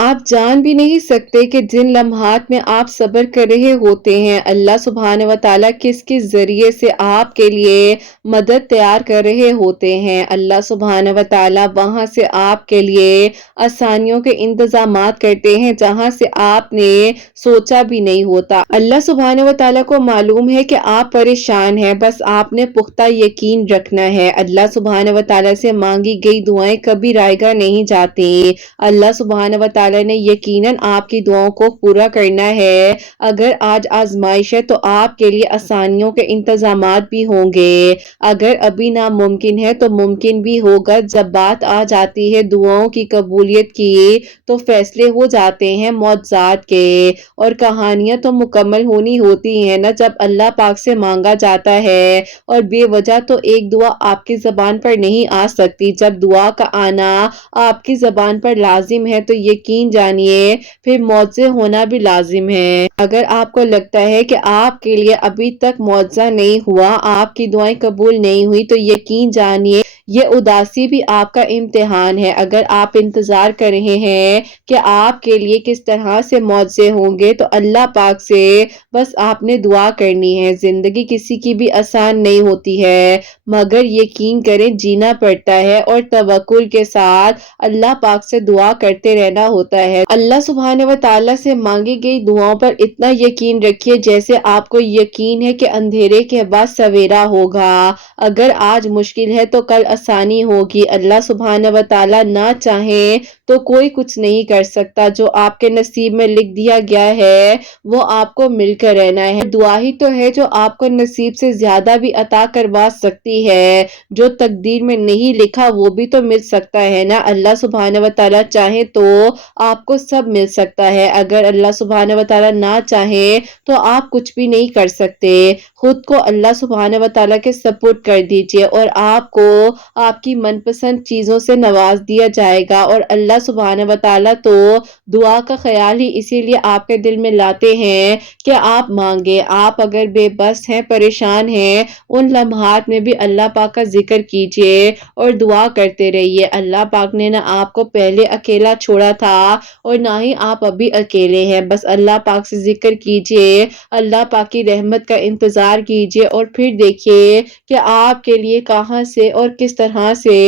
آپ جان بھی نہیں سکتے کہ جن لمحات میں آپ صبر کر رہے ہوتے ہیں اللہ سبحانہ و تعالیٰ کس کس ذریعے سے آپ کے لیے مدد تیار کر رہے ہوتے ہیں۔ اللہ سبحانہ و تعالیٰ وہاں سے آپ کے لیے آسانیوں کے انتظامات کرتے ہیں جہاں سے آپ نے سوچا بھی نہیں ہوتا۔ اللہ سبحانہ و تعالیٰ کو معلوم ہے کہ آپ پریشان ہیں، بس آپ نے پختہ یقین رکھنا ہے۔ اللہ سبحانہ و تعالیٰ سے مانگی گئی دعائیں کبھی رائے گاہ نہیں جاتی۔ اللہ سبحانہ و تعالیٰ نے یقیناً آپ کی دعاؤں کو پورا کرنا ہے۔ اگر آج آزمائش ہے تو آپ کے لیے آسانیوں کے انتظامات بھی ہوں گے، اگر ابھی ناممکن ہے تو ممکن بھی ہوگا۔ جب بات آ جاتی ہے دعاؤں کی قبولیت کی تو فیصلے ہو جاتے ہیں معجزات کے، اور کہانیاں تو مکمل ہونی ہوتی ہیں نا جب اللہ پاک سے مانگا جاتا ہے، اور بے وجہ تو ایک دعا آپ کی زبان پر نہیں آ سکتی۔ جب دعا کا آنا آپ کی زبان پر لازم ہے تو یقین جانیے پھر معجزے ہونا بھی لازم ہے۔ اگر آپ کو لگتا ہے کہ آپ کے لیے ابھی تک معجزہ نہیں ہوا، آپ کی دعائیں قبول نہیں ہوئی، تو یقین جانیے یہ اداسی بھی آپ کا امتحان ہے۔ اگر آپ انتظار کر رہے ہیں کہ آپ کے لیے کس طرح سے معجزے ہوں گے تو اللہ پاک سے بس آپ نے دعا کرنی ہے۔ زندگی کسی کی بھی آسان نہیں ہوتی ہے، مگر یقین کریں جینا پڑتا ہے، اور توکل کے ساتھ اللہ پاک سے دعا کرتے رہنا ہوتا ہے۔ اللہ سبحانہ و تعالیٰ سے مانگی گئی دعاؤں پر اتنا یقین رکھیے جیسے آپ کو یقین ہے کہ اندھیرے کے بعد سویرا ہوگا۔ اگر آج مشکل ہے تو کل آسانی ہوگی۔ اللہ سبحانہ و تعالیٰ نہ چاہیں تو کوئی کچھ نہیں کر سکتا۔ جو آپ کے نصیب میں لکھ دیا گیا ہے وہ آپ کو مل کر رہنا ہے۔ دعا ہی تو ہے جو آپ کو نصیب سے زیادہ بھی عطا کروا سکتی ہے۔ جو تقدیر میں نہیں لکھا وہ بھی تو مل سکتا ہے نا۔ اللہ سبحانہ و تعالیٰ چاہے تو آپ کو سب مل سکتا ہے، اگر اللہ سبحانہ و تعالیٰ نہ چاہے تو آپ کچھ بھی نہیں کر سکتے۔ خود کو اللہ سبحانہ و تعالیٰ کے سپرد کر دیجئے اور آپ کو آپ کی من پسند چیزوں سے نواز دیا جائے گا۔ اور اللہ سبحانہ و تعالیٰ تو دعا کا خیال ہی اسی لیے آپ کے دل میں لاتے ہیں کہ آپ مانگے۔ آپ اگر بے بس ہیں، پریشان ہیں، ان لمحات میں بھی اللہ پاک کا ذکر کیجئے اور دعا کرتے رہیے۔ اللہ پاک نے نہ آپ کو پہلے اکیلا چھوڑا تھا اور نہ ہی آپ ابھی اکیلے ہیں۔ بس اللہ پاک سے ذکر کیجئے، اللہ پاک کی رحمت کا انتظار کیجئے، اور پھر دیکھیے کہ آپ کے لیے کہاں سے اور کس طرح سے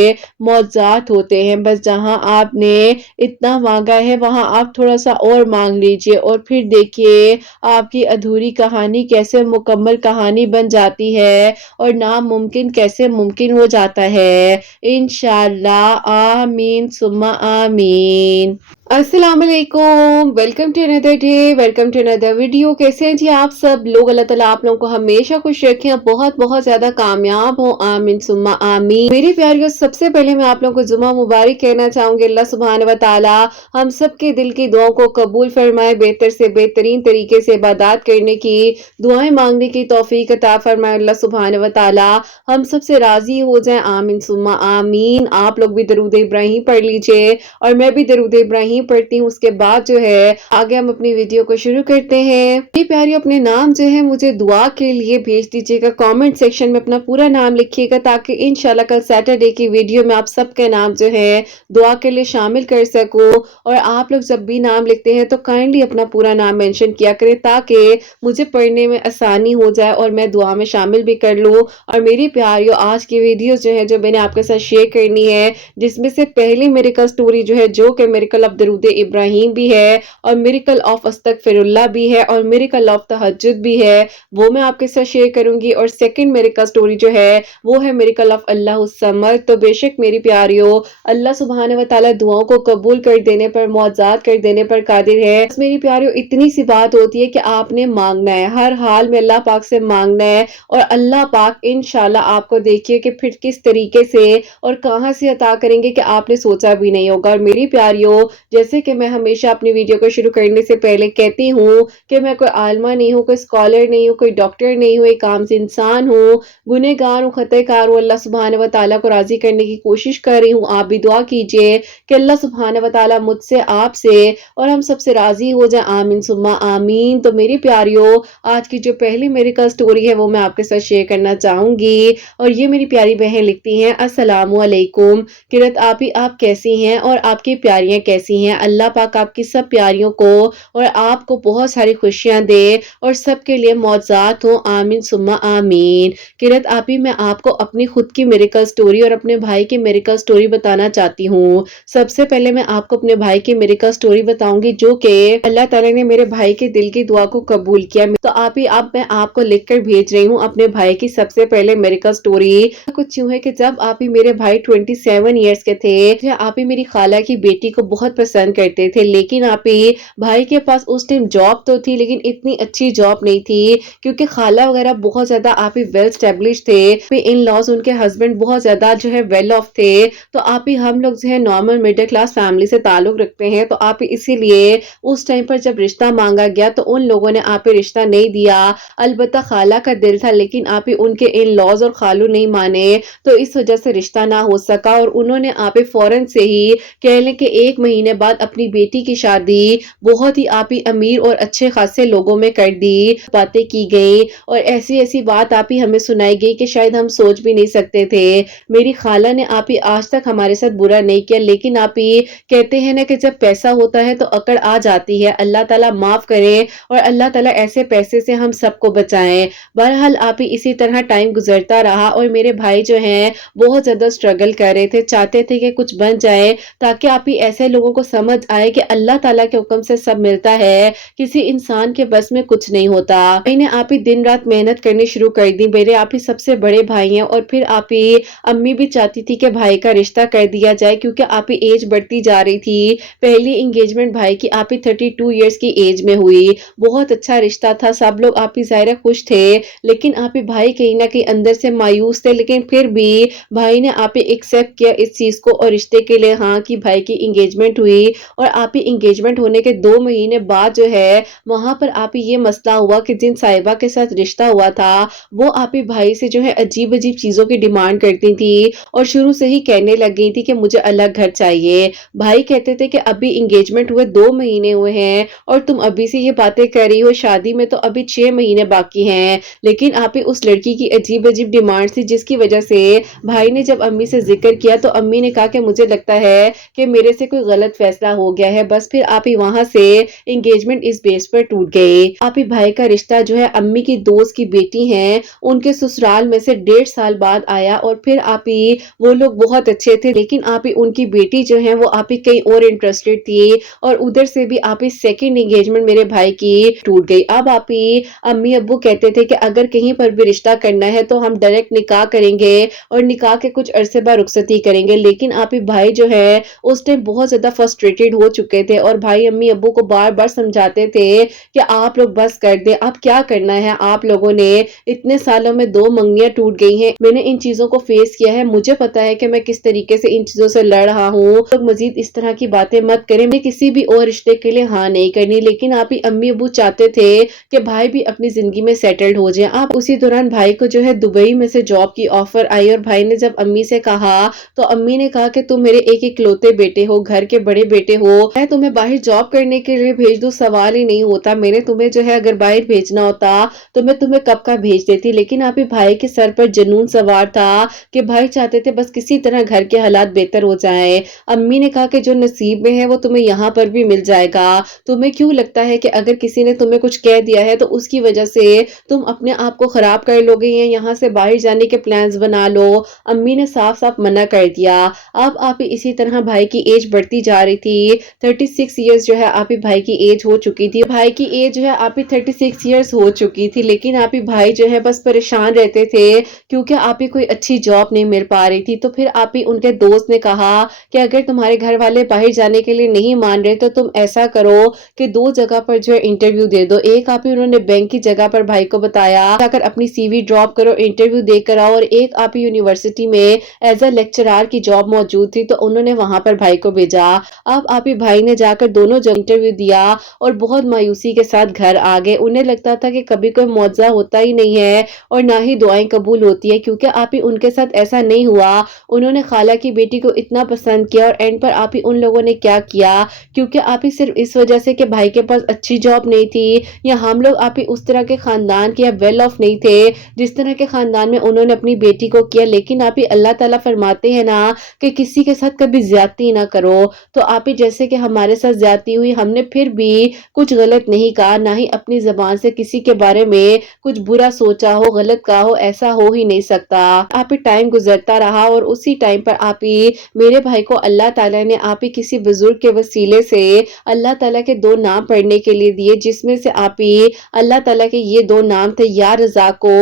معجزات ہوتے ہیں۔ بس جہاں آپ نے اتنا مانگا ہے وہاں آپ تھوڑا سا اور مانگ لیجئے، اور پھر دیکھیے آپ کی ادھوری کہانی کیسے مکمل کہانی بن جاتی ہے، اور ناممکن کیسے ممکن ہو جاتا ہے انشاءاللہ۔ آمین ثم آمین۔ السلام علیکم، welcome to another day, welcome to another video. کیسے ہیں جی آپ سب لوگ؟ اللہ تعالیٰ آپ لوگوں کو ہمیشہ خوش رکھیں، بہت بہت زیادہ کامیاب ہوں، آمین ثم آمین۔ میری پیاریوں، سب سے پہلے میں آپ لوگوں کو جمعہ مبارک کہنا چاہوں گی۔ اللہ سبحانہ و تعالیٰ ہم سب کے دل کی دعاؤں کو قبول فرمائے، بہتر سے بہترین طریقے سے عبادات کرنے کی، دعائیں مانگنے کی توفیق عطا فرمائے۔ اللہ سبحانہ و تعالیٰ ہم سب سے راضی ہو جائیں، آمین ثم آمین۔ آپ لوگ بھی درود ابراہیم پڑھ لیجئے اور میں بھی درود ابراہیم پڑھتی ہوں۔ اس کے بعد جو ہے آگے ہم اپنی ویڈیو کو شروع کرتے ہیں۔ میری پیاریوں، اپنے نام جو ہے مجھے دعا کے لیے بھیج دیجئے گا، کامنٹ سیکشن میں اپنا پورا نام لکھیے گا تاکہ انشاءاللہ کل سیٹرڈے کی ویڈیو میں آپ سب کے نام جو ہے دعا کے لیے شامل کر سکوں۔ اور آپ لوگ جب بھی نام لکھتے ہیں تو کائنڈلی اپنا پورا نام مینشن کیا کریں تاکہ مجھے پڑھنے میں آسانی ہو جائے اور میں دعا میں شامل بھی کر لوں۔ اور میری پیاریوں، آج کی ویڈیو جو ہے جو میں نے آپ کے ساتھ شیئر کرنی ہے، جس میں سے پہلی میریکل سٹوری جو ہے جو کہ میریکل آف درود ابراہیم بھی ہے، اور میریکل آف استغفر اللہ بھی ہے، اور میریکل آف تہجد بھی ہے، وہ میں آپ کے ساتھ شیئر کروں گی۔ اور سیکنڈ میریکل سٹوری جو ہے وہ ہے میریکل آف اللہ الصمد۔ تو بے شک میری پیاریوں، اللہ سبحانہ و تعالیٰ دعاؤں کو قبول کر دینے پر، معجزات کر دینے پر قادر ہے۔ بس میری پیاریوں اتنی سی بات ہوتی ہے کہ آپ نے مانگنا ہے، ہر حال میں اللہ پاک سے مانگنا ہے، اور اللہ پاک انشاءاللہ آپ کو دیکھیے کہ پھر کس طریقے سے اور کہاں سے عطا کریں گے کہ آپ نے سوچا بھی نہیں ہوگا۔ اور میری پیاریوں، جیسے کہ میں ہمیشہ اپنی ویڈیو کو شروع کرنے سے پہلے کہتی ہوں کہ میں کوئی عالمہ نہیں ہوں، کوئی اسکالر نہیں ہوں، کوئی ڈاکٹر نہیں ہوں، ایک عام انسان ہوں، گنہگار ہوں، خطا کار ہوں۔ اللہ سبحانہ و تعالیٰ کو راضی کرنے کی کوشش کر رہی ہوں۔ آپ بھی دعا کیجئے کہ اللہ अल्लाह सुब्हान व तआला मुझसे, आपसे और हम सबसे राजी हो जाए, आमीन सुम्मा आमीन। तो मेरी प्यारियों, आज की जो पहली मेरिकल स्टोरी है वो मैं आपके साथ शेयर करना चाहूंगी। और ये मेरी प्यारी बहन लिखती हैं, अस्सलामु अलैकुम किरत आपी, आप कैसी हैं और आपकी प्यारियां कैसी हैं? अल्लाह पाक आपकी सब प्यारियों को और आपको बहुत सारी खुशियां दे और सबके लिए मौजूद हो, आमीन सुम्मा आमीन। किरत आपी, मैं आपको अपनी खुद की मेरिकल स्टोरी और अपने भाई की मेरिकल स्टोरी बताना चाहती हूँ। सबसे पहले मैं आपको अपने भाई की मेरिकल स्टोरी बताऊंगी, जो कि अल्लाह ताला ने मेरे भाई के दिल की दुआ को कबूल किया। तो आप ही, अब मैं आपको लिखकर भेज रही हूँ अपने भाई की सबसे पहले मेरिकल स्टोरी। कुछ यूं है कि जब आप ही मेरे भाई 27 ईयर्स के थे, आप ही मेरी खाला की बेटी को बहुत पसंद करते थे, लेकिन आप ही भाई के पास उस टाइम जॉब तो थी, लेकिन इतनी अच्छी जॉब नहीं थी, क्योंकि खाला वगैरह बहुत ज्यादा आप ही वेल स्टेब्लिश थे। इन लॉज उनके हस्बैंड बहुत ज्यादा जो है वेल ऑफ थे। तो आप ही हम लोग जो है नॉर्मल मिडिल क्लास फैमिली से ताल्लुक रखते हैं, तो आप ही इसीलिए उस टाइम पर जब रिश्ता मांगा गया तो उन लोगों ने आप ही रिश्ता नहीं दिया। अलबत्ता खाला का दिल था, लेकिन आप ही उनके इन लॉज और खालू नहीं माने, तो इस वजह से रिश्ता ना हो सका। और उन्होंने आप ही फौरन से ही कह लें कि 1 महीने बाद अपनी बेटी की शादी बहुत ही आप ही अमीर और अच्छे खासे लोगों में कर दी। बातें की गई और ऐसी ऐसी बात आप ही हमें सुनाई गई कि शायद हम सोच भी नहीं सकते थे। मेरी खाला ने आप ही आज तक हमारे साथ बुरा नहीं किया, लेकिन आप ही कहते हैं ना कि जब पैसा होता है तो अकड़ आ जाती है। अल्लाह ताला माफ करे और अल्लाह ताला ऐसे पैसे से हम सबको बचाएं। बहरहाल आप ही इसी तरह टाइम गुजरता रहा और मेरे भाई जो हैं बहुत ज्यादा स्ट्रगल कर रहे थे, चाहते थे कि कुछ बन जाए, ताकि आप ही ऐसे लोगों को समझ आए कि अल्लाह ताला के हुक्म से सब मिलता है, किसी इंसान के बस में कुछ नहीं होता। मैंने आप ही दिन रात मेहनत करनी शुरू कर दी। मेरे आप ही सबसे बड़े भाई हैं और फिर आप ही अम्मी भी चाहती थी कि भाई का रिश्ता कर दिया जाए, क्योंकि आप ही एज बढ़ती जा रही थी। पहली एंगेजमेंट भाई की आप ही 32 ईयर्स की एज में हुई। बहुत अच्छा रिश्ता था, सब लोग आप ही ज़ाहिर खुश थे, लेकिन आप ही भाई कहीं ना कहीं अंदर से मायूस थे। लेकिन फिर भी भाई ने आप ही एक्सेप्ट किया इस चीज को और रिश्ते के लिए हाँ की भाई की एंगेजमेंट हुई। और आप ही एंगेजमेंट होने के 2 महीने बाद जो है वहां पर आप ही ये मसला हुआ कि जिन साहिबा के साथ रिश्ता हुआ था वो आप ही भाई से जो है अजीब अजीब चीजों की डिमांड करती थी और शुरू से ही कहने लग गई थी कि मुझे अलग घर चाहिए। भाई कहते थे कि अभी एंगेजमेंट हुए 2 महीने हुए हैं और तुम अभी से ये बातें कर रही हो, शादी में तो अभी 6 महीने बाकी हैं। लेकिन आप ही उस लड़की की अजीब अजीब डिमांड थी, जिसकी वजह से भाई ने जब अम्मी से जिक्र किया तो अम्मी ने कहा कि मुझे लगता है कि मेरे से कोई गलत फैसला हो गया है। बस फिर आप ही वहां से एंगेजमेंट इस बेस पर टूट गई। आप ही भाई का रिश्ता जो है अम्मी की दोस्त की बेटी हैं उनके ससुराल में से 1.5 साल बाद आया और फिर आप ही वो लोग बहुत अच्छे थे, लेकिन आप ही उनकी बेटी जो है वो आप ही कहीं और इंटरेस्टेड थी और उधर से भी आप ही सेकेंड एंगेजमेंट मेरे भाई की टूट गई। अब आप ही अम्मी अब्बू कहते थे कि अगर कहीं पर भी रिश्ता करना है तो हम डायरेक्ट निकाह करेंगे और निकाह के कुछ अरसे बाद रुखसती करेंगे। लेकिन आप ही भाई जो है उस टाइम बहुत ज्यादा फ्रस्ट्रेटेड हो चुके थे और भाई अम्मी अब्बू को बार बार समझाते थे कि आप लोग बस कर दे, अब क्या करना है आप लोगों ने, इतने सालों में 2 मंगनियां टूट गई हैं। मैंने इन चीजों को फेस किया है, मुझे पता है कि मैं किस तरीके से इन चीजों से लड़ रहा हूँ। लोग मजीद इस तरह की बातें मत करें, मैं किसी भी और रिश्ते के लिए हाँ नहीं करनी। लेकिन आप ही अम्मी अब्बू चाहते थे कि भाई भी अपनी जिंदगी में सेटल्ड हो जाए। आप उसी दौरान भाई को जो है दुबई में से जॉब की ऑफर आई और भाई ने जब अम्मी से कहा तो अम्मी ने कहा कि तुम मेरे एक इकलौते बेटे हो, घर के बड़े बेटे हो, मैं तुम्हें बाहर जॉब करने के लिए भेज दूं, सवाल ही नहीं होता। मैंने तुम्हें जो है अगर बाहर भेजना होता तो मैं तुम्हें कब का भेज देती। लेकिन आप ही भाई के सर पर जुनून सवार था कि भाई चाहते थे बस किसी तरह घर के हालात बेहतर हो जाए। अम्मी ने कहा कि जो नसीब में है वो तुम्हें यहाँ पर भी मिल जाएगा। तुम्हें क्यों लगता है कि अगर किसी ने तुम्हें कुछ कह दिया है तो उसकी वजह से तुम अपने आप को खराब कर लोगे या यहाँ से बाहर जाने के प्लान्स बना लो। अम्मी ने साफ साफ मना कर दिया। अब आप ही इसी तरह भाई की एज बढ़ती जा रही थी। 36 ईयर्स जो है आप ही भाई की एज हो चुकी थी। भाई की एज जो है आप ही 36 ईयर्स हो चुकी थी, लेकिन आप ही भाई जो है बस परेशान रहते थे क्योंकि आप ही कोई अच्छी जॉब नहीं मिल पा रही थी। तो फिर आप ही उनके दोस्त ने कहा कि अगर तुम्हारे घर वाले बाहर जाने के लिए नहीं मान रहे तो तुम ऐसा करो कि 2 जगह पर जो है इंटरव्यू दे दो। एक आप ही उन्होंने बैंक की जगह पर भाई को बताया जाकर अपनी सीवी ड्रॉप करो, इंटरव्यू देकर आओ। और एक आप ही यूनिवर्सिटी में एज अ लेक्चरर की जॉब मौजूद थी तो उन्होंने वहां पर भाई को भेजा। अब आप ही भाई ने जाकर दोनों जगह इंटरव्यू दिया और बहुत मायूसी के साथ घर आ गए। उन्हें लगता था कि कभी कोई मौजज़ा होता ही नहीं है और ना ही दुआएं कबूल होती है, क्योंकि आप ही उनके साथ ऐसा नहीं हुआ। उन्होंने खाला की बेटी को इतना पसंद किया और اینڈ پر آپ ہی ان لوگوں نے کیا کیا، کیونکہ آپ ہی صرف اس وجہ سے کہ بھائی کے پاس اچھی جاب نہیں تھی یا ہم لوگ آپ ہی اس طرح کے خاندان کے یا ویل آف نہیں تھے جس طرح کے خاندان میں انہوں نے اپنی بیٹی کو کیا، لیکن آپ ہی اللہ تعالیٰ فرماتے ہیں نا کہ کسی کے ساتھ کبھی زیادتی نہ کرو، تو آپ ہی جیسے کہ ہمارے ساتھ زیادتی ہوئی، ہم نے پھر بھی کچھ غلط نہیں کہا، نہ ہی اپنی زبان سے کسی کے بارے میں کچھ برا سوچا ہو، غلط کہا ہو، ایسا ہو ہی نہیں سکتا۔ آپ ہی ٹائم گزرتا رہا اور اسی ٹائم پر آپ ہی میرے بھائی کو اللہ تعالیٰ نے آپ ہی کسی بزرگ کے وسیلے سے اللہ تعالیٰ کے 2 نام پڑھنے کے لیے دیے، جس میں سے آپ ہی اللہ تعالیٰ کے یہ 2 نام تھے، یا رزاقو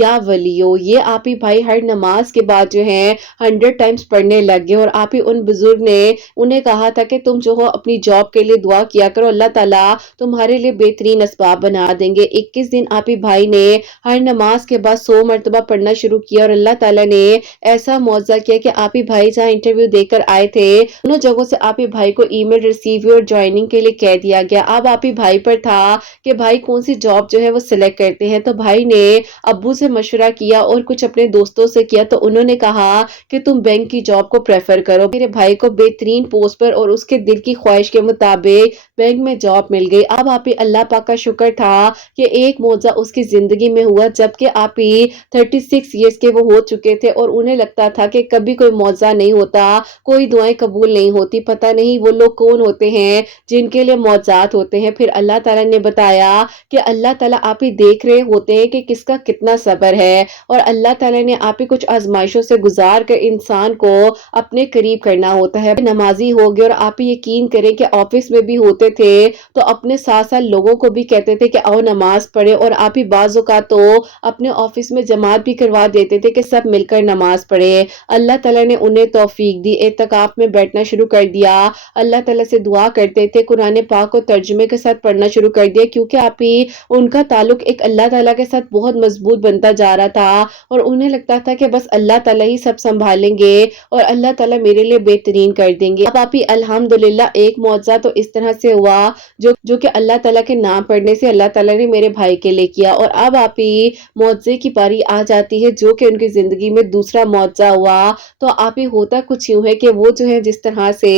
یا ولیو۔ یہ آپ ہی بھائی ہر نماز کے بعد جو ہے 100 ٹائمز پڑھنے لگے، اور آپ ہی ان بزرگ نے انہیں کہا تھا کہ تم جو ہو اپنی جاب کے لیے دعا کیا کرو، اللہ تعالیٰ تمہارے لیے بہترین اسباب بنا دیں گے۔ 21 دن آپ ہی بھائی نے ہر نماز کے بعد 100 مرتبہ پڑھنا شروع کیا، اور اللہ تعالیٰ نے ایسا معجزہ کیا کہ آپ ہی بھائی جہاں انٹرویو دے کر آئے تھے انہوں جگہوں سے آپ ہی بھائی کو ای میل ریسیو اور جوائننگ کے لیے کہہ دیا گیا۔ اب آپ ہی بھائی پر تھا کہ بھائی کون سی جاب جو ہے وہ سلیکٹ کرتے ہیں، تو بھائی نے ابو سے مشورہ کیا اور کچھ اپنے دوستوں سے کیا، تو انہوں نے کہا کہ تم بینک کی جاب کو پریفر کرو۔ میرے بھائی کو بہترین پوسٹ پر اور اس کے دل کی خواہش کے مطابق بینک میں جاب مل گئی۔ اب آپ ہی اللہ پاک کا شکر تھا کہ ایک معجزہ اس کی زندگی میں ہوا، جبکہ آپ ہی 36 ایئرس کے وہ ہو چکے تھے اور انہیں لگتا تھا کہ کبھی کوئی معجزہ نہیں ہوتا، کوئی دعائیں قبول نہیں ہوتی، پتہ نہیں وہ لوگ کون ہوتے ہیں جن کے لیے معجزات ہوتے ہیں۔ پھر اللہ تعالیٰ نے بتایا کہ اللہ تعالیٰ آپ ہی دیکھ رہے ہوتے ہیں کہ کس کا کتنا صبر ہے، اور اللہ تعالیٰ نے آپ ہی کچھ آزمائشوں سے گزار کر انسان کو اپنے قریب کرنا ہوتا ہے۔ نمازی ہو گئے، اور آپ ہی یقین کریں کہ آفس میں بھی ہوتے تھے تو اپنے ساتھ ساتھ لوگوں کو بھی کہتے تھے کہ آؤ نماز پڑھے، اور آپ ہی بعض اوقات تو اپنے آفس میں جماعت بھی کروا دیتے تھے کہ سب مل کر نماز پڑھے۔ اللہ تعالیٰ نے انہیں توفیق دی، اعتکاف میں بیٹھنا شروع کر دیا، اللہ تعالیٰ سے دعا کرتے تھے، قرآن پاک کو ترجمے کے ساتھ پڑھنا شروع کر دیا، کیونکہ آپ ہی ان کا تعلق ایک اللہ تعالیٰ کے ساتھ بہت مضبوط بنتا جا رہا تھا، اور انہیں لگتا تھا کہ بس اللہ تعالیٰ ہی سب سنبھالیں گے اور اللہ تعالیٰ میرے لیے بہترین کر دیں گے۔ اب آپ ہی الحمدللہ ایک معجزہ تو اس طرح سے ہوا جو کہ اللہ تعالیٰ کے نام پڑھنے سے اللہ تعالیٰ نے میرے بھائی کے لیے کیا، اور اب آپ ہی معجزے کی باری آ جاتی ہے جو کہ ان کی زندگی میں دوسرا معجزہ ہوا۔ تو آپ ہی ہوتا کچھ یوں ہے کہ وہ جو ہے جس طرح سے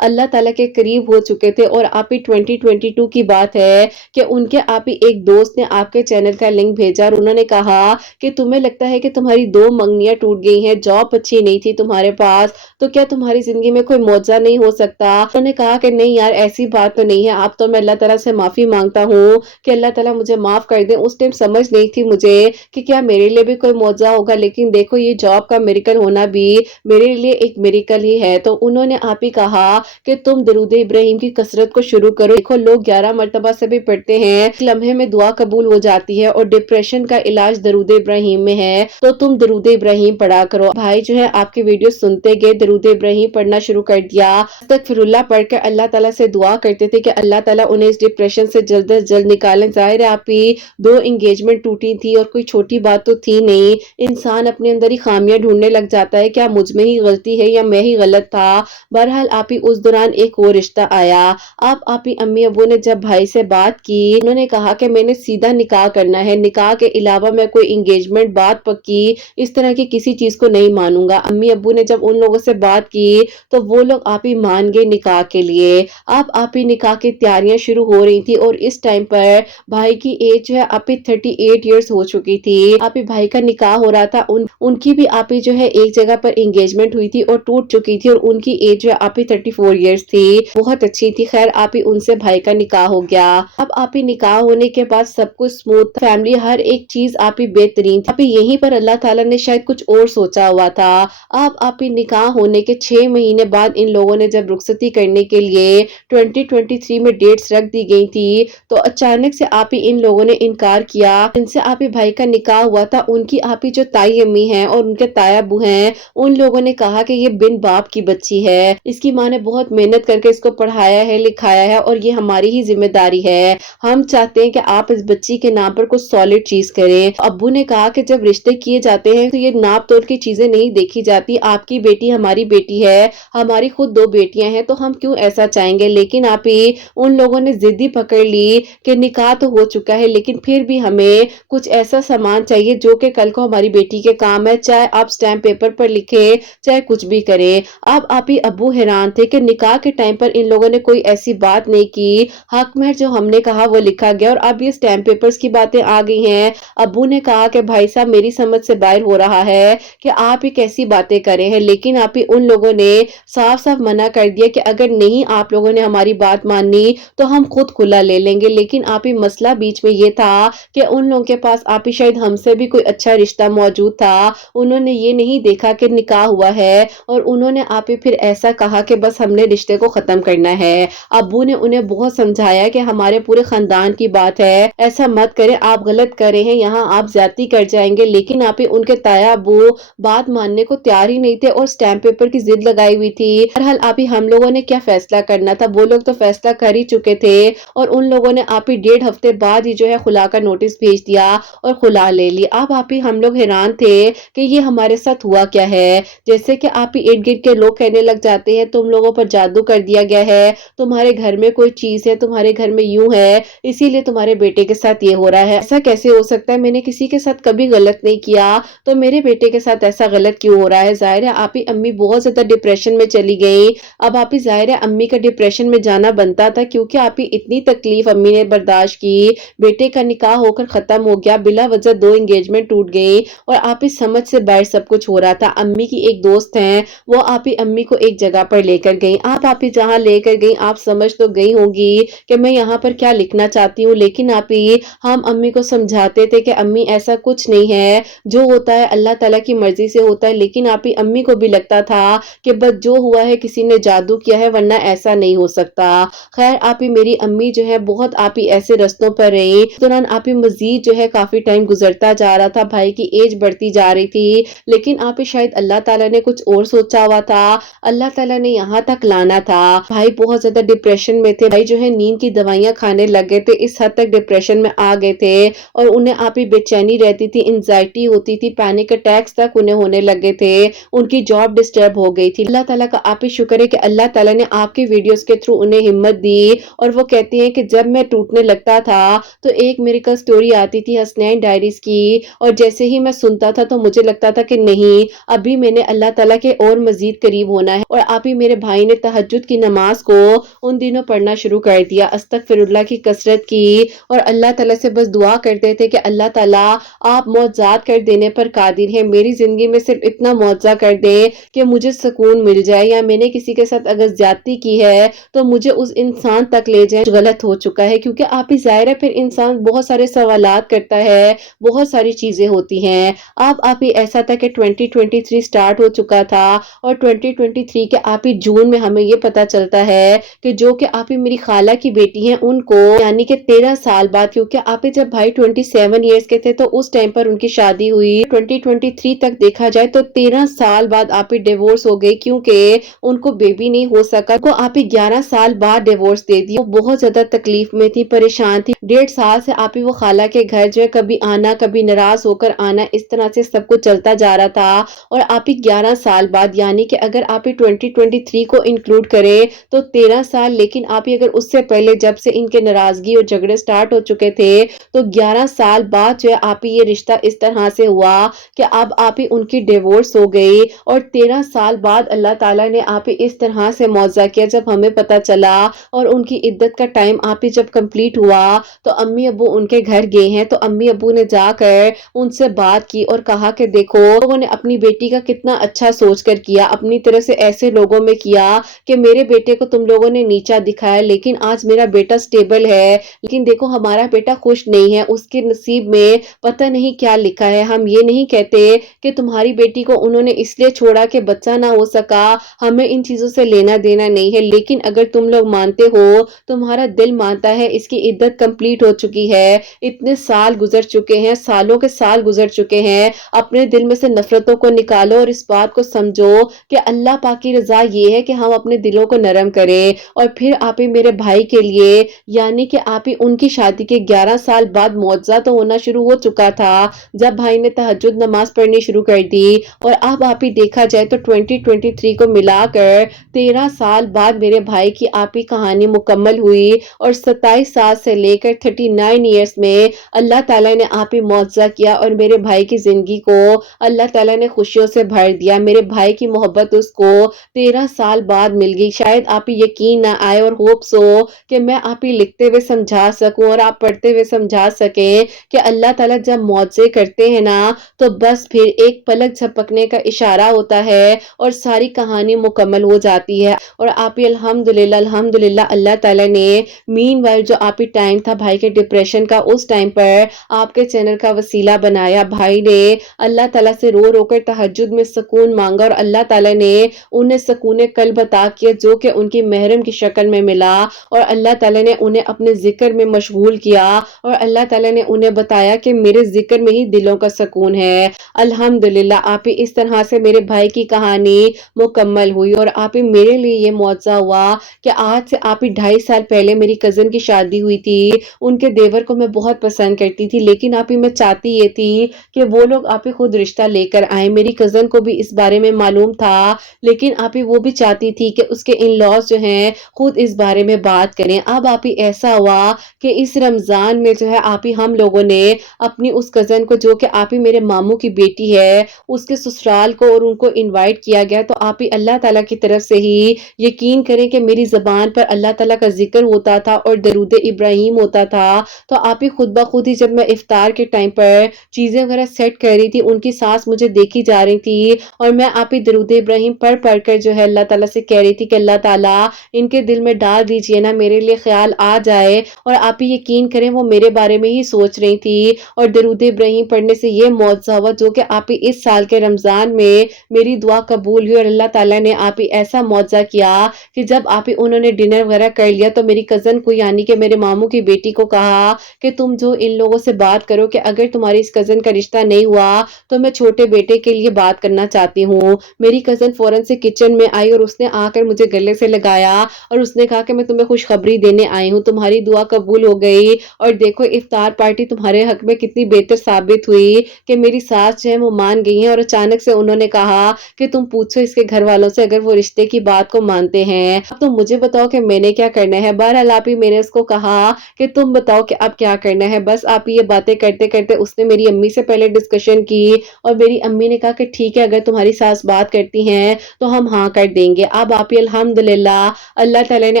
اللہ تعالیٰ کے قریب ہو چکے تھے، اور آپ ہی 2022 کی بات ہے کہ ان کے آپ ہی ایک دوست نے آپ کے چینل کا لنک بھیجا، اور انہوں نے کہا کہ تمہیں لگتا ہے کہ تمہاری 2 منگنیاں ٹوٹ گئی ہیں، جاب اچھی نہیں تھی تمہارے پاس، تو کیا تمہاری زندگی میں کوئی معجزہ نہیں ہو سکتا؟ انہوں نے کہا کہ نہیں یار ایسی بات تو نہیں ہے، اب تو میں اللہ تعالیٰ سے معافی مانگتا ہوں کہ اللہ تعالیٰ مجھے معاف کر دیں، اس ٹائم سمجھ نہیں تھی مجھے کہ کیا میرے لیے بھی کوئی معجزہ ہوگا، لیکن دیکھو یہ جاب کا میریکل ہونا بھی میرے لیے ایک میریکل ہی ہے۔ تو انہوں نے آپ ہی کہا کہ تم درود ابراہیم کی کثرت کو شروع کرو، دیکھو لوگ 11 مرتبہ سے بھی پڑھتے ہیں، ایک لمحے میں دعا قبول ہو جاتی ہے، اور ڈپریشن کا علاج درود ابراہیم میں ہے، تو تم درود ابراہیم پڑھا کرو۔ بھائی جو ہے آپ کی ویڈیو سنتے گئے، درود ابراہیم پڑھنا شروع کر دیا، استغفر اللہ پڑھ کر اللہ تعالیٰ سے دعا کرتے تھے کہ اللہ تعالیٰ انہیں اس ڈپریشن سے جلد از جلد نکالیں۔ ظاہر ہے آپ ہی 2 انگیجمنٹ ٹوٹی تھی اور کوئی چھوٹی بات تو تھی نہیں، انسان اپنے اندر ہی خامیاں ڈھونڈنے لگ جاتا ہے، کیا مجھ میں ہی غلطی ہے یا میں ہی غلط تھا؟ بہرحال آپ ہی اس دوران ایک اور رشتہ آیا۔ آپ ہی امی ابو نے جب بھائی سے بات کی، انہوں نے کہا کہ میں نے سیدھا نکاح کرنا ہے، نکاح کے علاوہ میں کوئی انگیجمنٹ بات پکی اس طرح کی کسی چیز کو نہیں مانوں گا۔ امی ابو نے جب ان لوگوں سے بات کی تو وہ لوگ آپ ہی مان گئے نکاح کے لیے۔ اب آپ ہی نکاح کی تیاریاں شروع ہو رہی تھی، اور اس ٹائم پر بھائی کی ایج جو ہے آپ ہی 38 ایئرس ہو چکی تھی، آپ ہی بھائی کا نکاح ہو رہا تھا، ان کی بھی آپ ہی جو ہے ایک جگہ پر انگیجمنٹ ہوئی تھی اور ٹوٹ چکی تھی، اور ان کی ایج جو ہے آپ ہی 34 ایئرس تھی، بہت اچھی تھی۔ خیر آپ ہی ان سے بھائی کا نکاح ہو گیا۔ اب آپ ہی نکاح ہونے کے بعد سب کچھ سموتھ، فیملی ہر ایک چیز آپ ہی بہترین تھی، آپ ہی یہیں پر اللہ تعالیٰ نے شاید کچھ اور سوچا ہوا تھا۔ اب آپ ہی نکاح ہونے کے 6 مہینے بعد ان لوگوں نے جب رخصتی کرنے کے لیے 2023 میں ڈیٹس رکھ دی گئی تھی، تو اچانک سے آپ ہی ان لوگوں نے انکار کیا، جن سے آپ ہی بھائی کا نکاح ہوا تھا ان کی آپ ہی جو تائی امی ہیں اور ان کے تائی ابو ہیں، ان لوگوں نے کہا کہ یہ بن باپ کی بچی ہے، اس کی ماں نے بہت محنت کر کے اس کو پڑھایا ہے لکھایا ہے، اور یہ ہماری ہی ذمہ داری ہے، ہم چاہتے ہیں کہ آپ اس بچی کے نام پر کچھ سالڈ چیز کریں۔ ابو نے کہا کہ جب رشتے کیے جاتے ہیں تو یہ ناپ توڑ کی چیزیں نہیں دیکھی جاتی، آپ کی بیٹی ہماری بیٹی ہے، ہماری خود 2 بیٹیاں ہیں، تو ہم کیوں ایسا چاہیں گے؟ لیکن آپ ہی ان لوگوں نے ضدی پکڑ لی کہ نکاح تو ہو چکا ہے لیکن پھر بھی ہمیں کچھ ایسا سامان چاہیے جو کہ کل کو ہماری بیٹی کے کام ہے، چاہے آپ سٹیمپ پیپر پر لکھیں چاہے کچھ بھی کریں۔ اب آپ आप ही अब्बू हैरान थे कि निकाह के टाइम पर इन लोगों ने कोई ऐसी बात नहीं की, हक महर जो हमने कहा वो लिखा गया, और अब ये स्टैम्प पेपर्स की बातें आ गई हैं। अब्बू ने कहा कि भाई साहब मेरी समझ से बाहर हो रहा है कि आप ही कैसी बातें करे हैं, लेकिन आप ही उन लोगों ने साफ साफ मना कर दिया कि अगर नहीं आप लोगों ने हमारी बात मानी तो हम खुद खुला ले लेंगे। लेकिन आप ही मसला बीच में ये था कि उन लोगों के पास आप ही शायद हमसे भी कोई अच्छा रिश्ता मौजूद था, उन्होंने ये नहीं देखा कि निकाह हुआ है, और उन्होंने आप ही फिर ऐसा कहा कि बस हमने रिश्ते को खत्म करना है। अब्बू ने उन्हें बहुत समझाया कि हमारे पूरे खानदान की बात है, ऐसा मत करें, आप गलत कर रहे हैं, यहाँ आप ज्यादती कर जाएंगे। लेकिन आप ही उनके ताया अब्बू बात मानने को तैयार ही नहीं थे और स्टैम्प पेपर की जिद लगाई हुई थी। बहरहाल आप ही हम लोगों ने क्या फैसला करना था, वो लोग तो फैसला कर ही चुके थे, और उन लोगों ने आप ही 1.5 हफ्ते बाद ही जो है खुला का नोटिस भेज दिया और खुला ले ली। अब आप ही हम लोग हैरान थे कि ये हमारे साथ हुआ क्या है। जैसे कि आप ही इर्द गिर्द के लोग कहने लग जाते हैं तुम लोगों पर जादू कर दिया गया है, तुम्हारे घर में कोई चीज है, तुम्हारे घर में यूं है, इसीलिए तुम्हारे बेटे के साथ ये हो रहा है। ऐसा कैसे हो सकता है, मैंने किसी के साथ कभी गलत नहीं किया, तो मेरे बेटे के साथ ऐसा गलत क्यों हो रहा है। जाहिर है आप ही अम्मी बहुत ज्यादा डिप्रेशन में चली गई। अब आप ही जाहिर है अम्मी का डिप्रेशन में जाना बनता था, क्योंकि आप ही इतनी तकलीफ अम्मी ने बर्दाश्त की, बेटे का निकाह होकर खत्म हो गया, बिला वजह 2 एंगेजमेंट टूट गई, और आप ही समझ से बाहर सब कुछ हो रहा था। अम्मी की एक दोस्त है, वो आप ही अम्मी को एक जगह पर लेकर गई। आप ही जहाँ लेकर गई आप समझ तो गई होंगी कि मैं यहाँ पर क्या लिखना चाहती हूँ, लेकिन आप ही हम अम्मी को समझाते थे कि अम्मी ऐसा कुछ नहीं है, जो होता है अल्लाह ताला की मर्जी से होता है। लेकिन आप ही अम्मी को भी लगता था कि बस जो हुआ है किसी ने जादू किया है, वरना ऐसा नहीं हो सकता। खैर आप ही मेरी अम्मी जो है बहुत आप ही ऐसे रस्तों पर रही। इस दौरान आप ही मजीद जो है काफी टाइम गुजरता जा रहा था, भाई की एज बढ़ती जा रही थी, लेकिन आप ही शायद अल्लाह ताला ने कुछ और सोचा हुआ था, अल्लाह ताला ने यहाँ तक लाना था। भाई बहुत ज्यादा डिप्रेशन में थे, भाई जो है नींद की दवाइयां खाने लग गए थे, इस हद तक डिप्रेशन में आ गए थे, और उन्हें आप ही बेचैनी रहती थी, एंजाइटी होती थी, पैनिक अटैक्स तक उन्हें होने लगे थे, उनकी जॉब डिस्टर्ब हो गई थी। अल्लाह ताला का आप ही शुक्र है कि अल्लाह ताला ने आपकी वीडियोस के थ्रू उन्हें हिम्मत दी, और वो कहती हैं कि जब मैं टूटने लगता था तो एक मेडिकल स्टोरी आती थी हसनैन डायरीज की, और जैसे ही मैं सुनता था तो मुझे लगता था कि नहीं अभी मैंने अल्लाह ताला के और मजीद करीब होना है। और आप ही मेरे भाई ने तहज्जुद की नमाज को उन दिनों पढ़ना शुरू कर दिया, अस्तगफिरुल्लाह की कसरत की, और अल्लाह ताला से बस दुआ करते थे कि अल्लाह ताला आप मौजज़ात कर देने पर कादिर हैं, मेरी जिंदगी में सिर्फ इतना मुआवजा कर दे कि मुझे सुकून मिल जाए, या मैंने किसी के साथ अगर ज्यादती की है तो मुझे उस इंसान तक ले जाए गलत हो चुका है। क्योंकि आप ही जाहिर है फिर इंसान बहुत सारे सवालात करता है, बहुत सारी चीजें होती हैं। अब आप ही ऐसा था कि 2023 स्टार्ट हो चुका था, और 2023 के आप ही जून में हमें ये पता चलता है कि जो कि आप ही मेरी खाला की बेटी हैं उनको यानी कि 13 साल बाद, क्योंकि आप ही जब भाई 27 ईयर्स के थे तो उस टाइम पर उनकी शादी हुई, 2023 तक देखा जाए तो 13 साल बाद आप ही डिवोर्स हो गई, क्योंकि उनको बेबी नहीं हो सका, तो आप ही 11 साल बाद डिवोर्स दे दी। वो बहुत ज्यादा तकलीफ में थी, परेशान थी, 1.5 साल से आप ही वो खाला के घर जो है कभी आना कभी नाराज होकर आना, इस तरह से सब कुछ चलता जा रहा था। और आप ही 11 साल बाद, यानी कि अगर आप ही 2023 को इंक्लूड करें तो 13 साल, लेकिन आप ही अगर उससे पहले जब से इनके नाराजगी और झगड़े स्टार्ट हो चुके थे तो 11 साल बाद जो है आप ही ये रिश्ता इस तरह से हुआ कि अब आप ही उनकी डिवोर्स हो गई। और 13 साल बाद अल्लाह ताला ने आप ही इस तरह से मौजा किया जब हमें पता चला, और उनकी इद्दत का टाइम आप ही जब कंप्लीट हुआ तो अम्मी अब्बू उनके घर गए हैं, तो अम्मी अब्बू ने जाकर उनसे बात की और कहा कि देखो लोगों ने अपनी बेटी का कितना अच्छा सोच कर किया, अपनी तरफ से ऐसे लोगों में किया कि मेरे बेटे को तुम लोगों ने नीचा दिखाया, लेकिन आज मेरा बेटा स्टेबल है, लेकिन देखो हमारा बेटा खुश नहीं है, उसके नसीब में पता नहीं क्या लिखा है। हम ये नहीं कहते कि तुम्हारी बेटी को उन्होंने इसलिए छोड़ा कि बच्चा ना हो सका, हमें इन चीजों से लेना देना नहीं है, लेकिन अगर तुम लोग मानते हो, तुम्हारा दिल मानता है, इसकी इद्दत कंप्लीट हो चुकी है, इतने साल गुजर चुके हैं, सालों के साल गुजर चुके हैं, अपने दिल में से नफरतों को निकालो और इस बात को समझो कि अल्लाह पाक की रजा ये है कि हम अपने दिलों को नरम करें। और फिर आप ही मेरे भाई के लिए यानी कि आप ही उनकी शादी के 11 साल बाद मुआवजा तो होना शुरू हो चुका था जब भाई ने तहज्जुद नमाज पढ़नी शुरू कर दी। और अब आप ही देखा जाए तो 2023 को मिलाकर 13 साल बाद मेरे भाई की आप ही कहानी मुकम्मल हुई, और 27 साल से लेकर 39 ईयर्स में अल्लाह ताला ने आप ही मुआवजा किया, और मेरे भाई की जिंदगी को अल्लाह ताला ने खुशियों से भर दिया। मेरे भाई की मोहब्बत उसको 13 साल बाद मिल गई। शायद आप ही यकीन ना आए और होप्स हो कि मैं आप ही लिखते हुए समझा सकूं और आप पढ़ते हुए समझा सकें कि अल्लाह ताला जब मौजे करते हैं ना, तो बस फिर एक पलक झपकने का इशारा होता है और सारी कहानी मुकम्मल हो जाती है। और आप ही अल्हम्दुलिल्लाह अल्हम्दुलिल्लाह अल्लाह ताला ने मीनवाइल जो आप ही टाइम था भाई के डिप्रेशन का, उस टाइम पर आपके चैनल का वसीला बनाया। भाई ने अल्लाह ताला से रो रो कर तहज्जुद में सुकून मांगा और अल्लाह ताला ने उन्हें सुकून कल्ब अता किया जो कि उनकी महरम की शक्ल में मिला। और अल्लाह ताला ने उन्हें अपने जिक्र में मशगूल किया और अल्लाह ताला ने उन्हें बताया कि मेरे जिक्र में ही दिलों का सुकून है। अल्हम्दुलिल्लाह आप ही इस तरह से मेरे भाई की कहानी मुकम्मल हुई। और आप ही मेरे लिए ये मौजज़ा हुआ कि आज से आप ही 2.5 साल पहले मेरी कज़न की शादी हुई थी। उनके देवर को मैं बहुत पसंद करती थी, लेकिन आप ही मैं चाहती ये थी कि वो लोग आप ही खुद रिश्ता लेकर आए। मेरी कज़न को भी इस बारे में मालूम था, लेकिन आप ही वो भी चाहती थी कि उसके इन लॉज जो हैं खुद इस बारे में बात करें। अब आप ही ऐसा हुआ कि इस रमज़ान में जो है आप ही हम लोगों ने अपनी उस कज़न को, जो कि आप ही मेरे मामू की बेटी है, उसके ससुराल को और उनको इनवाइट किया गया। तो आप ही अल्लाह ताला की तरफ से ही यकीन करें कि मेरी ज़बान पर अल्लाह ताला का जिक्र होता था और दरूद इब्राहिम होता था। तो आप ही खुद ब खुद ही जब मैं इफ्तार के टाइम पर चीज़ें वगैरह सेट कर रही थी, उनकी सास मुझे देखी जा रही थी और मैं आप ही दरूद इब्राहिम पढ़ कर जो है अल्लाह ताला से कह रही थी कि अल्लाह ताला इनके दिल में डाल दीजिए ना, मेरे लिए ख्याल आ जाए। और आप ही यकीन करें वो मेरे बारे में ही सोच रही थी। और दरूद इब्राहिम पढ़ने से ये मौजज़ा हुआ जो कि आप ही इस साल के रमज़ान में मेरी दुआ कबूल हुई। और अल्लाह ताला ने आप ही ऐसा मौजज़ा किया कि जब आप ही उन्होंने डिनर वगैरह कर लिया तो मेरी कज़न को, यानी कि मेरे मामू की बेटी को कहा कि तुम जो इन लोगों से बात करो कि अगर तुम्हारी इस कज़न का रिश्ता नहीं हुआ तो मैं छोटे बेटे के लिए बात करना चाहती हूँ। मेरी कज़न फौरन से किचन में आई और उसने आकर मुझे गले से लगाया और उसने कहा कि मैं तुम्हें खुशखबरी देने आई हूँ, तुम्हारी दुआ कबूल हो गई और देखो इफ्तार पार्टी तुम्हारे हक में कितनी बेहतर साबित हुई कि मेरी सास जो है वो मान गई हैं। और अचानक से उन्होंने कहा कि तुम पूछो इसके घर वालों से अगर वो रिश्ते की बात को मानते हैं। अब तुम मुझे बताओ कि मैंने क्या करना है। बहरहाल आप ही मैंने उसको कहा कि तुम बताओ कि अब क्या करना है। बस आप ये बातें करते करते उसने मेरी अम्मी से पहले डिस्कशन की और मेरी अम्मी ने कहा कि ठीक है, अगर तुम्हारी सास बात करती हैं तो हम हाँ कर देंगे। अब आप ही अल्हम्दुलिल्लाह अल्लाह ताला ने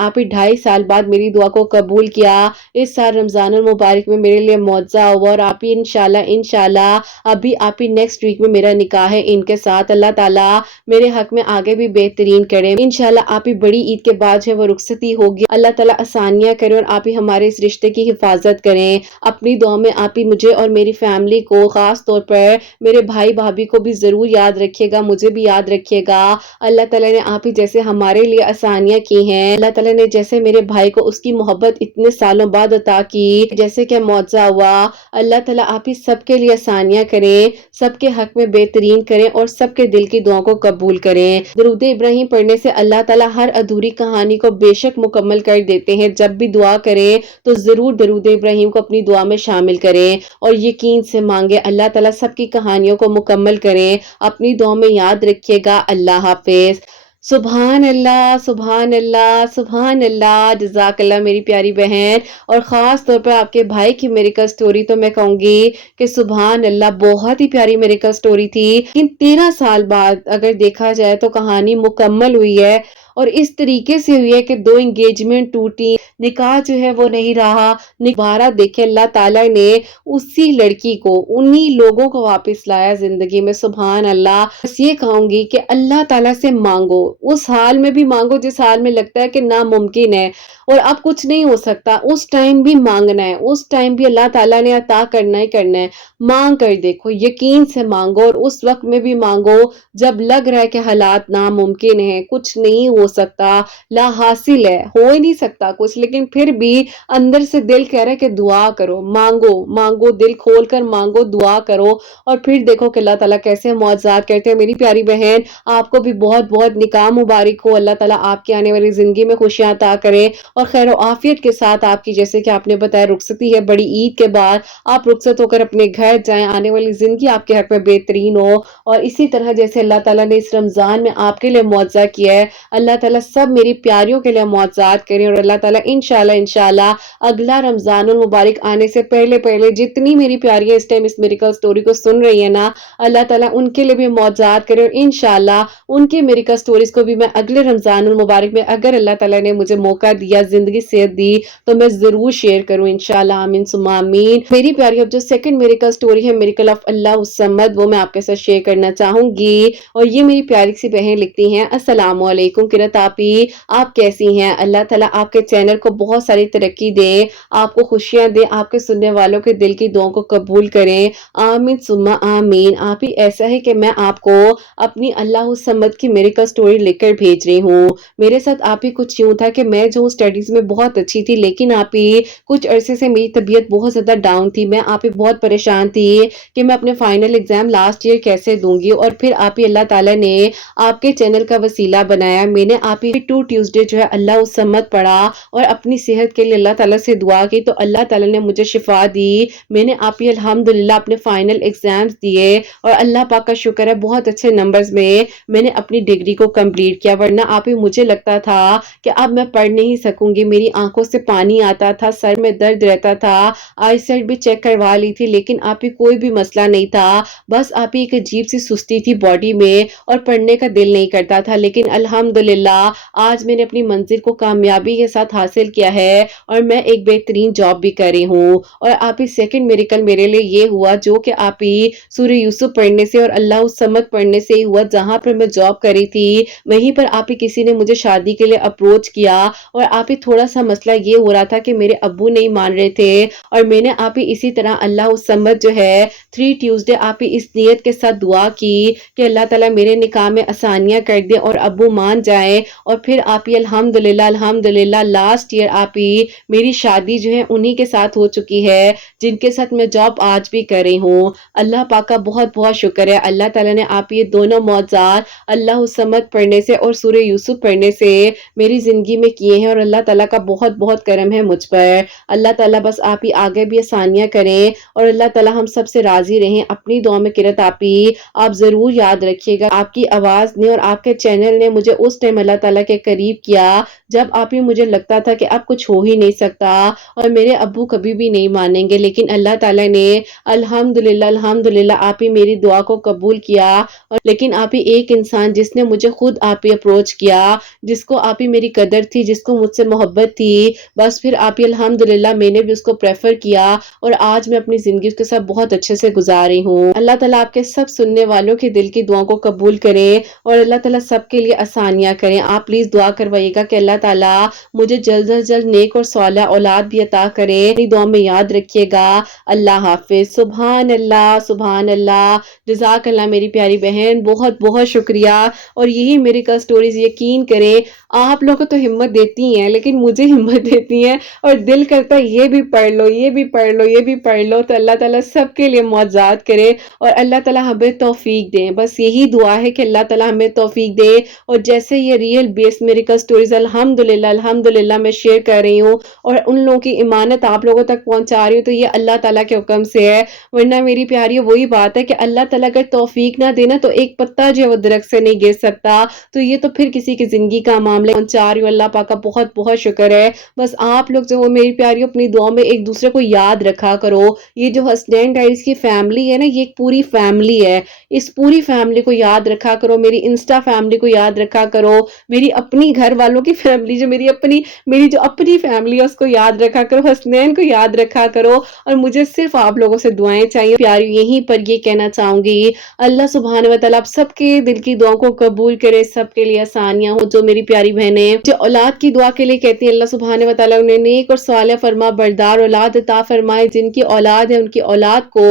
आप ही 2.5 साल बाद मेरी दुआ को कबूल किया। इस साल रमजान मुबारक में मेरे लिए मौजज़ा हुआ और आप ही इंशाल्लाह अभी आप ही नेक्स्ट वीक में मेरा निकाह है इनके साथ। अल्लाह ताला मेरे हक में आगे भी बेहतरीन करे। इंशाल्लाह आप ही बड़ी ईद के बाद जो है वो रुखसती होगी। अल्लाह ताला आसानियां करे और आप ही हमारे इस रिश्ते की हिफाजत करें। अपनी दुआ में आप ही मुझे और मेरी फैमिली को, खास तौर पर मेरे भाई भाभी को भी जरूर याद रखिएगा, मुझे भी याद रखिएगा। अल्लाह ताला ने आप ही जैसे हमारे लिए आसानियां की हैं, अल्लाह ताला ने जैसे मेरे भाई को उसकी मोहब्बत इतने सालों बाद अता की, जैसे कि मौजज़ा हुआ, अल्लाह ताला आप ही सबके लिए आसानियां करें, सबके हक में बेहतरीन करें और सबके दिल की दुआ को कबूल करें। दरूद इब्राहिम पढ़ने से अल्लाह ताला हर अधूरी कहानी को बेशक मुकम्मल कर देते हैं। जब भी दुआ करें तो जरूर दरूद इब्राहिम को अपनी दुआ में शामिल करें और यकीन से मांगे। अल्लाह ताला सबकी कहानियों को मुकम्मल करें। अपनी दुआ में याद रखिएगा। अल्लाह हाफिज। सुभान अल्लाह, सुभान अल्लाह, सुभान अल्लाह। जज़ाकल्लाह मेरी प्यारी बहन। और ख़ास तौर पर आपके भाई की मेरिकल स्टोरी तो मैं कहूँगी कि सुभान अल्लाह बहुत ही प्यारी मेरिकल स्टोरी थी। लेकिन 13 साल बाद अगर देखा जाए तो कहानी मुकम्मल हुई है और इस तरीके से हुई है कि 2 एंगेजमेंट टूटी, निकाह जो है वो नहीं रहा। दोबारा देखे अल्लाह ताला ने उसी लड़की को, उन्हीं लोगों को वापस लाया जिंदगी में। सुभान अल्लाह। बस ये कहूंगी कि अल्लाह ताला से मांगो, उस हाल में भी मांगो जिस हाल में लगता है कि नामुमकिन है और अब कुछ नहीं हो सकता, उस टाइम भी मांगना है, उस टाइम भी अल्लाह ताला ने अता करना ही करना है। मांग कर देखो, यकीन से मांगो और उस वक्त में भी मांगो जब लग रहा है कि हालात नामुमकिन है, कुछ नहीं हो सकता, ला हासिल है, हो ही नहीं सकता कुछ, लेकिन फिर भी अंदर से दिल कह रहा है कि दुआ करो, मांगो मांगो, दिल खोल कर मांगो, दुआ करो और फिर देखो कि अल्लाह ताला कैसे मौजज़ात करते हैं। मेरी प्यारी बहन आपको भी बहुत बहुत निकाह मुबारक हो। अल्लाह ताला आपकी आने वाली जिंदगी में खुशियां अता करे اور خیر و आफियत के साथ आपकी, जैसे कि आपने बताया, रुखसती है बड़ी ईद के बाद, आप रुखसत होकर अपने घर जाएं, आने वाली जिंदगी आपके हक में बेहतरीन हो। और इसी तरह जैसे अल्लाह ताला ने इस रमजान में आपके लिए मुआवजा किया है, अल्लाह ताला सब मेरी प्यारियों के लिए मुआवजात करें। और अल्लाह ताला इंशाल्लाह इंशाल्लाह अगला रमजानुल मुबारक आने से पहले पहले जितनी मेरी प्यारियां इस टाइम इस मिरेकल स्टोरी को सुन रही है ना, अल्लाह ताला उनके लिए भी मुआवजात करे। और इंशाल्लाह उनकी मिरेकल स्टोरीज को भी मैं अगले रमजानुल मुबारक में, अगर अल्लाह ताला ने मुझे मौका दिया, जिंदगी सेहत दी, तो मैं जरूर शेयर करूं इंशाल्लाह। आमीन सुम्मा आमीन। मेरी प्यारी, अब जो सेकंड मिरेकल स्टोरी है, मिरेकल ऑफ अल्लाह समद, वो मैं आपके साथ शेयर करना चाहूंगी। और ये मेरी प्यारी सी बहन लिखती हैं, अस्सलाम वालेकुम किरत आपी, आप कैसी हैं? अल्लाह ताला आपके चैनल को बहुत सारी तरक्की दे, आपको खुशियां दे, आपके सुनने वालों के दिल की दुआओं को कबूल करें। आमीन सुम्मा आमीन। आप ही ऐसा है कि मैं आपको अपनी अल्लाह समद की मिरेकल स्टोरी लिखकर भेज रही हूँ। मेरे साथ आप ही कुछ यूं था कि मैं जो स्टडीज में बहुत अच्छी थी, लेकिन आप ही कुछ अरसे से मेरी तबीयत बहुत ज्यादा डाउन थी। मैं आप ही बहुत परेशान थी कि मैं अपने फाइनल एग्जाम लास्ट ईयर कैसे दूंगी। और फिर आप ही अल्लाह ताला ने आपके चैनल का वसीला बनाया। मैंने आप ही 2 ट्यूसडे जो है अल्लाह समद पढ़ा और अपनी सेहत के लिए अल्लाह ताला से दुआ की, तो अल्लाह ताला ने मुझे शिफा दी। मैंने आप ही अल्हम्दुलिल्लाह अपने फाइनल एग्जाम्स दिए और अल्लाह पाक का शुक्र है बहुत अच्छे नंबर्स में मैंने अपनी डिग्री को कंप्लीट किया। वरना आप ही मुझे लगता था कि अब मैं पढ़ नहीं सकूंगी, मेरी आंखों से पानी आता था, सर में दर्द रहता था, आईसाइट भी चेक करवा ली थी, लेकिन आप ही कोई भी मसला नहीं था। बस आप ही एक अजीब सी सुस्ती थी बॉडी में और पढ़ने का दिल नहीं करता था। लेकिन अल्हम्दुलिल्लाह आज मैंने अपनी मंजिल को कामयाबी के साथ हासिल किया है और मैं एक बेहतरीन जॉब भी कर रही हूँ। और आप ही सेकंड मिरेकल मेरे लिए ये हुआ जो कि आप ही सूरह यूसुफ पढ़ने से और अल्लाह समद पढ़ने से ही हुआ। जहां पर मैं जॉब करी थी वहीं पर आप ही किसी ने मुझे शादी के लिए अप्रोच किया और आप ही थोड़ा सा मसला ये हो रहा था कि मेरे अब्बू नहीं मान रहे थे। और मैंने आप ही इसी तरह अल्लाह समद जो है 3 ट्यूसडे आप ही इस नियत के साथ दुआ की कि अल्लाह ताला मेरे निकाह में आसानियां कर दे और अब्बू मान जाए। और फिर आप ही अल्हम्दुलिल्लाह अल्हम्दुलिल्लाह लास्ट ईयर आप ही मेरी शादी जो है उन्हीं के साथ हो चुकी है जिनके साथ मैं जॉब आज भी कर रही हूँ। अल्लाह पाक का बहुत बहुत शुक्र है। अल्लाह ताला ने आप ये दोनों मौज़ात अल्लाह समद पढ़ने से और सूरह यूसुफ पढ़ने से मेरी जिंदगी में किए हैं और अल्लाह ताला का बहुत बहुत करम है मुझ पर। अल्लाह ताला बस आप ही आगे भी आसानियां करें और अल्लाह ताला हम सब से राजी रहें। अपनी दुआ में किरत आप ही आप जरूर याद रखिएगा। आपकी आवाज ने और आपके चैनल ने मुझे उस टाइम अल्लाह ताला के करीब किया जब आप ही मुझे लगता था कि अब कुछ हो ही नहीं सकता और मेरे अब्बू कभी भी नहीं मानेंगे। लेकिन अल्लाह ताला ने अल्हम्दुलिल्लाह अल्हम्दुलिल्लाह आप ही मेरी दुआ को कबूल किया। और लेकिन आप ही एक इंसान जिसने मुझे खुद आप ही अप्रोच किया, जिसको आप ही मेरी कदर थी, जिसको मुझसे मोहब्बत थी, बस फिर आप ही अल्हम्दुलिल्लाह मैंने भी उसको प्रेफर किया और आज मैं अपनी जिंदगी उसके साथ बहुत अच्छे से गुजार रही हूँ। अल्लाह ताला आपके सब सुनने वालों के दिल की दुआओं को कबूल करे और अल्लाह ताला सबके लिए आसानियां करें। आप प्लीज दुआ करवाइएगा कि अल्लाह ताला मुझे जल्द से जल्द नेक और सौला औलाद भी अता करे। अपनी दुआ में याद रखिएगा। अल्लाह हाफिज। सुभान अल्लाह सुभान अल्लाह। जज़ाक अल्लाह मेरी प्यारी बहन, बहुत बहुत शुक्रिया। और यही मेरी कल स्टोरीज यकीन करें आप लोगों को तो हिम्मत देती हैं, लेकिन मुझे हिम्मत देती हैं और दिल करता है ये भी पढ़ लो, ये भी पढ़ लो, ये भी पढ़ लो। तो अल्लाह ताला सबके लिए मौज़ात करे और अल्लाह ताला हमें तौफीक दे। बस यही दुआ है कि अल्लाह ताला हमें तौफीक दे। और जैसे ये रियल बेस मेरिकल स्टोरीज अल्हम्दुलिल्लाह अल्हम्दुलिल्लाह मैं शेयर कर रही हूँ और उन लोगों की ईमानत आप लोगों तक पहुंचा रही हूँ, तो ये अल्लाह ताला के हुक्म से है। वरना मेरी प्यारी वही बात है कि अल्लाह ताला अगर तौफीक ना देना तो एक पत्ता जो है वो दरख्त से नहीं गिर सकता। तो ये तो फिर किसी की जिंदगी का मामला पहुंचा रही हूँ। अल्लाह पाक का बहुत बहुत शुक्र है। बस आप लोग जो हो मेरी प्यारी अपनी दुआ में एक दूसरे को याद रखा करो। ये जो हसनैन डायरीज की फैमिली है ना, ये एक पूरी फैमिली है। इस पूरी फैमिली को याद रखा करो, मेरी इंस्टा फैमिली को याद रखा करो, मेरी अपनी घर वालों की फैमिली जो मेरी जो अपनी फैमिली है उसको याद रखा करो, हसनैन को याद रखा करो। और मुझे सिर्फ आप लोगों से दुआएं चाहिए प्यारी। यहीं पर ये कहना चाहूंगी अल्लाह सुब्हान व तआला आप सबके दिल की दुआओं को कबूल करे, सबके लिए आसानियां हो। जो मेरी प्यारी बहने जो औलाद की दुआ के लिए कहती है अल्लाह सुब्हान व तआला उन्हें नेक और सालिह फरमा बरदार औलाद अता फरमाए। जिनकी औलाद है उनकी औलाद को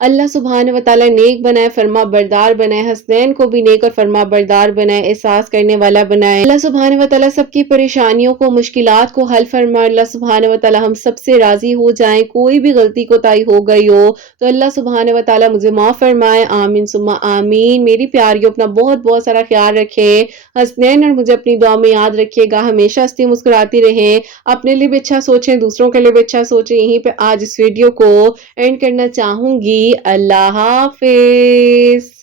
अल्लाह सुब्हान व तआला नेक बनाए, फरमा बरदार बनाए। हसनैन को भी नेक और फरमा बरदार बनाए, एहसास करने वाला बनाए। अल्लाह सुब्हान व तआला सबकी परेशानियों को मुश्किलात को हल फरमाए। अल्लाह सुब्हान व तआला हम सबसे राजी हो जाए। कोई भी गलती कोताही हो गई हो तो अल्लाह सुब्हान व तआला मुझे माफ फरमाए। आमीन सुम्मा आमीन। मेरी प्यारियों अपना बहुत बहुत सारा ख्याल रखे। हसनैन और मुझे अपनी दुआ में याद रखिएगा। हमेशा हंसती مسکراتی رہیں، اپنے لیے بھی اچھا سوچیں، دوسروں کے لیے بھی اچھا سوچیں۔ یہیں پہ آج اس ویڈیو کو اینڈ کرنا چاہوں گی۔ اللہ حافظ۔